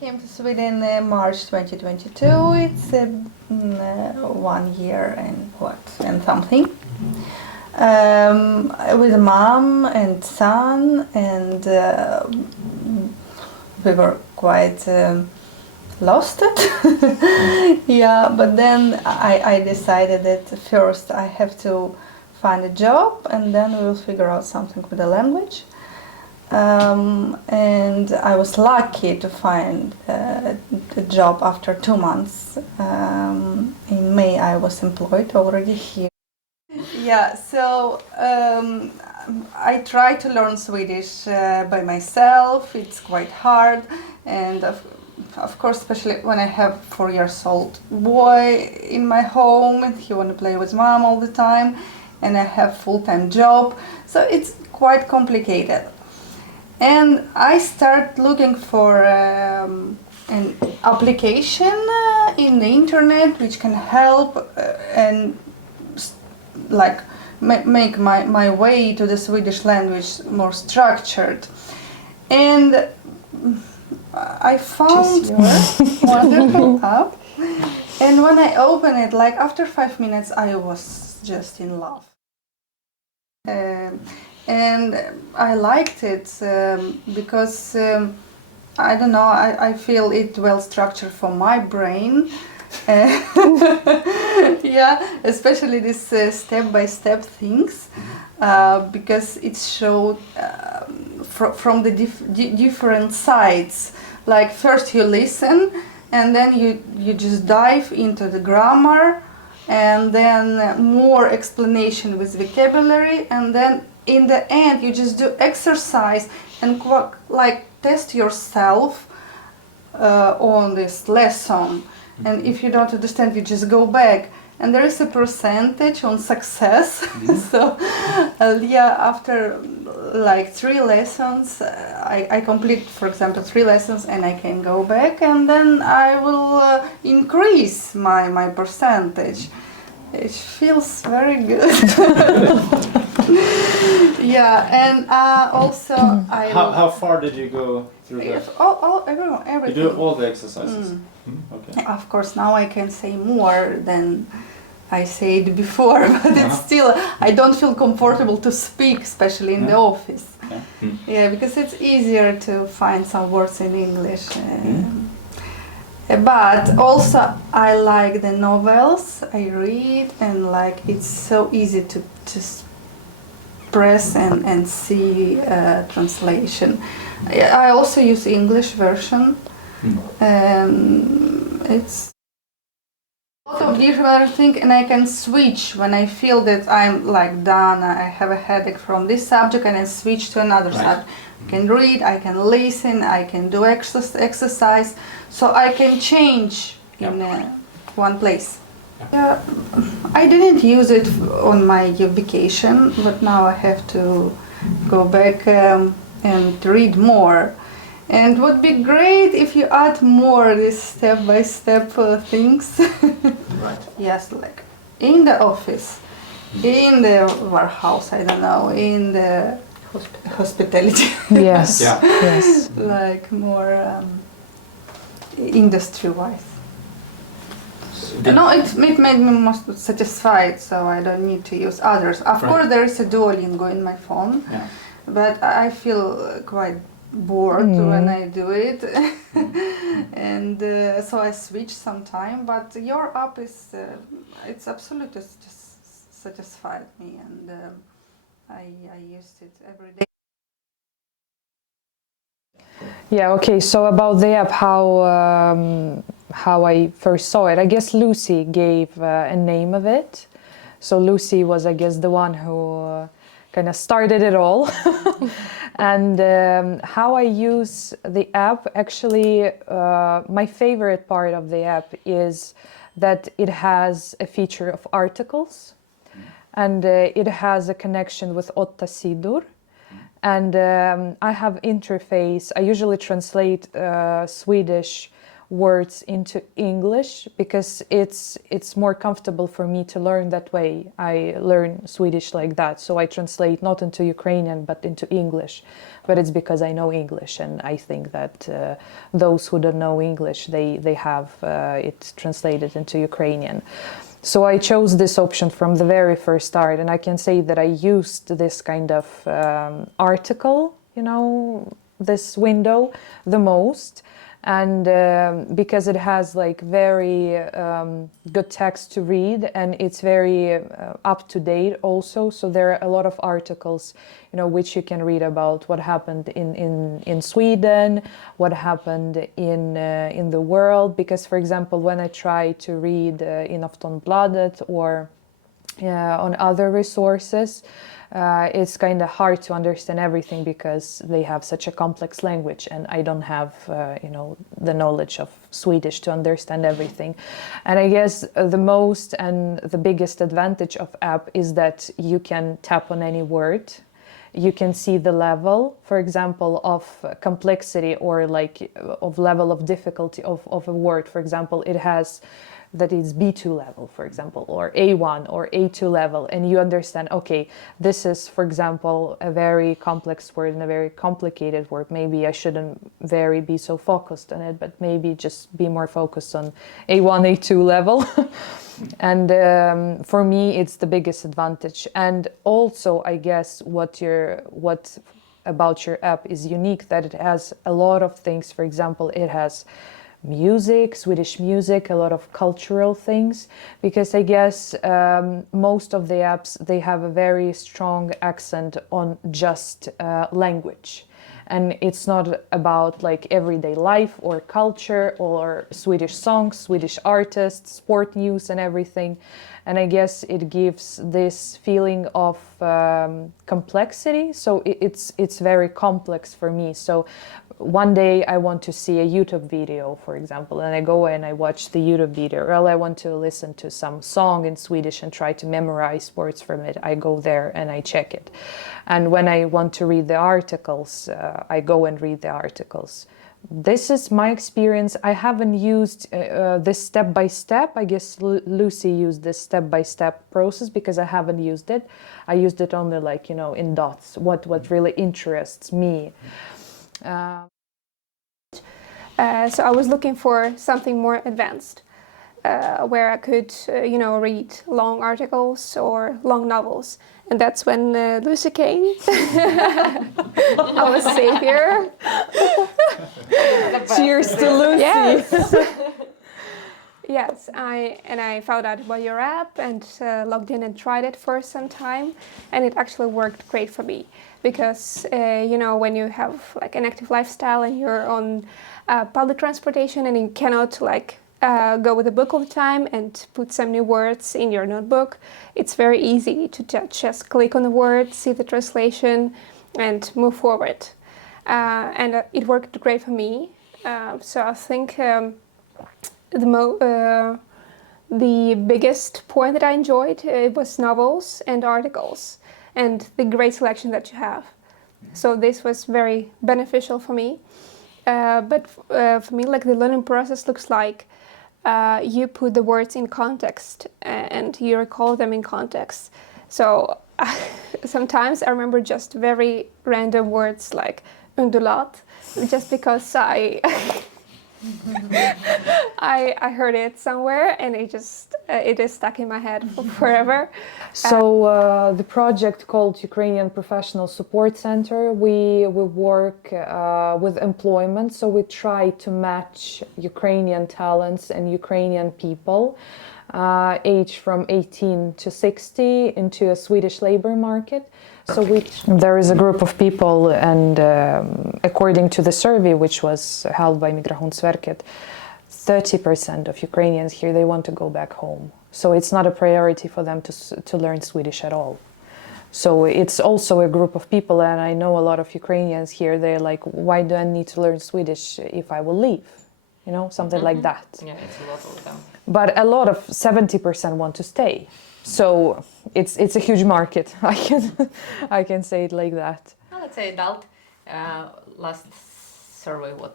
Came to Sweden in March 2022. It's 1 year and something. With a mom and son, and we were quite lost it. Yeah, but then I decided that first I have to find a job, and then we will figure out something with the language. And I was lucky to find a job after 2 months. In May I was employed already here. Yeah, so I try to learn Swedish by myself. It's quite hard, and of course, especially when I have 4-year-old boy in my home and he want to play with mom all the time, and I have full-time job, so it's quite complicated. And I start looking for an application in the internet which can help and like make my way to the Swedish language more structured. And I found your wonderful app, and when I opened it, like after 5 minutes, I was just in love. And I liked it because I don't know, I feel it well structured for my brain. Yeah, especially this step-by-step things, because it showed from the different sides. Like first you listen, and then you just dive into the grammar, and then more explanation with vocabulary, and then in the end you just do exercise and like test yourself on this lesson. And if you don't understand, you just go back, and there is a percentage on success. So yeah, after like 3 lessons, I complete, for example, 3 lessons, and I can go back, and then I will increase my percentage. It feels very good. Yeah, and also How far did you go through that? Everything. You do all the exercises? Okay. Of course, now I can say more than I said before, but it's still, I don't feel comfortable to speak, especially in the office. Yeah, because it's easier to find some words in English. But also I like the novels I read, and like it's so easy to just press and see translation. I also use English version. It's a lot of different things, and I can switch when I feel that I'm like done, I have a headache from this subject, and I switch to another subject. I can read, I can listen, I can do exercise, so I can change in one place. I didn't use it on my vacation, but now I have to go back and read more. And it would be great if you add more these step-by-step things. Right. Yes, like in the office, in the warehouse, I don't know, in the hospitality. Yes. Yeah. Yes. Like more industry-wise. No, it made me most satisfied, so I don't need to use others. Of course, there is a Duolingo in my phone, but I feel quite bored when I do it, and so I switch sometime. But your app is, it's absolutely just satisfied me, and I used it every day. Yeah, okay, so about the app, how I first saw it, I guess Lucy gave a name of it. So Lucy was, I guess, the one who kind of started it all. And how I use the app, actually, my favorite part of the app is that it has a feature of articles, and it has a connection with Åtta sidor. And I have interface. I usually translate Swedish words into English because it's more comfortable for me to learn that way. I learn Swedish like that, so I translate not into Ukrainian but into English. But it's because I know English, and I think that those who don't know English, they have it translated into Ukrainian. So I chose this option from the very first start, and I can say that I used this kind of article, this window the most. And because it has like very good text to read, and it's very up to date also. So there are a lot of articles, which you can read about what happened in Sweden, what happened in the world. Because, for example, when I try to read in Aftonbladet or on other resources, it's kind of hard to understand everything because they have such a complex language, and I don't have the knowledge of Swedish to understand everything. And I guess the most and the biggest advantage of app is that you can tap on any word. You can see the level, for example, of complexity or like of level of difficulty of a word. For example, it has that is B2 level, for example, or A1 or A2 level, and you understand, okay, this is, for example, a very complex word and a very complicated word. Maybe I shouldn't be so focused on it, but maybe just be more focused on A1, A2 level. And for me, it's the biggest advantage. And also, I guess what about your app is unique, that it has a lot of things. For example, it has music, Swedish music, a lot of cultural things, because I guess most of the apps, they have a very strong accent on just language. And it's not about like everyday life or culture or Swedish songs, Swedish artists, sport news and everything. And I guess it gives this feeling of complexity. So it's very complex for me. So one day I want to see a YouTube video, for example, and I go and I watch the YouTube video, or I want to listen to some song in Swedish and try to memorize words from it. I go there and I check it. And when I want to read the articles, I go and read the articles. This is my experience. I haven't used this step-by-step. I guess Lucy used this step-by-step process because I haven't used it. I used it only like, in dots, what really interests me. So I was looking for something more advanced, where I could, read long articles or long novels. And that's when Lucy came, our savior. Cheers to Lucy! Yes. Yes, I found out about your app and logged in and tried it for some time, and it actually worked great for me because when you have like an active lifestyle and you're on public transportation and you cannot go with a book all the time and put some new words in your notebook, it's very easy to just click on the word, see the translation, and move forward. And it worked great for me. So I think the biggest point that I enjoyed was novels and articles and the great selection that you have. So this was very beneficial for me. But for me, like the learning process looks like you put the words in context and you recall them in context. So sometimes I remember just very random words like undulat, just because I heard it somewhere and it is stuck in my head forever. So the project called Ukrainian Professional Support Center, we work with employment, so we try to match Ukrainian talents and Ukrainian people aged from 18 to 60 into a Swedish labor market. So there is a group of people, and according to the survey, which was held by Migrationsverket, 30% of Ukrainians here, they want to go back home. So it's not a priority for them to learn Swedish at all. So it's also a group of people, and I know a lot of Ukrainians here, they're like, why do I need to learn Swedish if I will leave? Something like that. Yeah, it's a lot of them. But a lot of 70% want to stay. So it's a huge market. I can say it like that. Well, let's say adult. Last survey what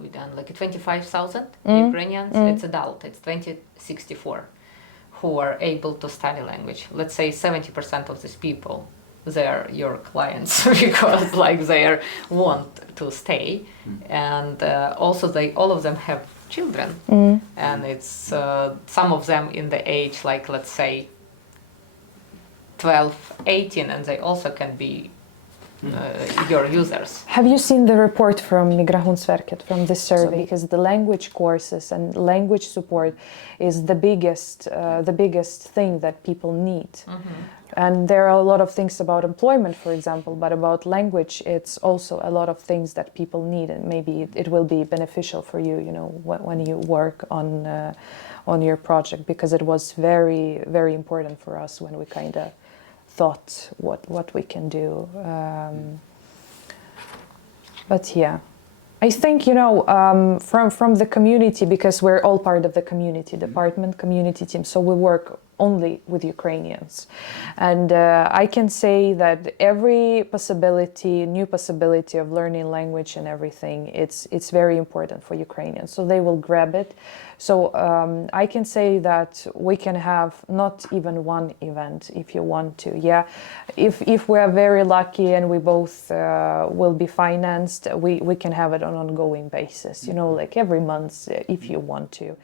we done, like 25,000 Ukrainians. It's adult. It's 2064 who are able to study language. Let's say 70% of these people, they're your clients because like they want to stay, and also all of them have children, and it's some of them in the age like let's say 12, 18, and they also can be your users. Have you seen the report from Migrationsverket, from this survey? Because the language courses and language support is the biggest thing that people need. And there are a lot of things about employment, for example, but about language, it's also a lot of things that people need, and maybe it will be beneficial for you, you know, when you work on your project, because it was very, very important for us when we kind of thought what we can do. But yeah, I think, you know, from the community, because we're all part of the community department, community team, so we work only with Ukrainians. And I can say that every new possibility of learning language and everything, it's very important for Ukrainians. So they will grab it. So I can say that we can have not even one event if you want to. Yeah, if we are very lucky and we both will be financed, we can have it on an ongoing basis, you know, like every month if you want to.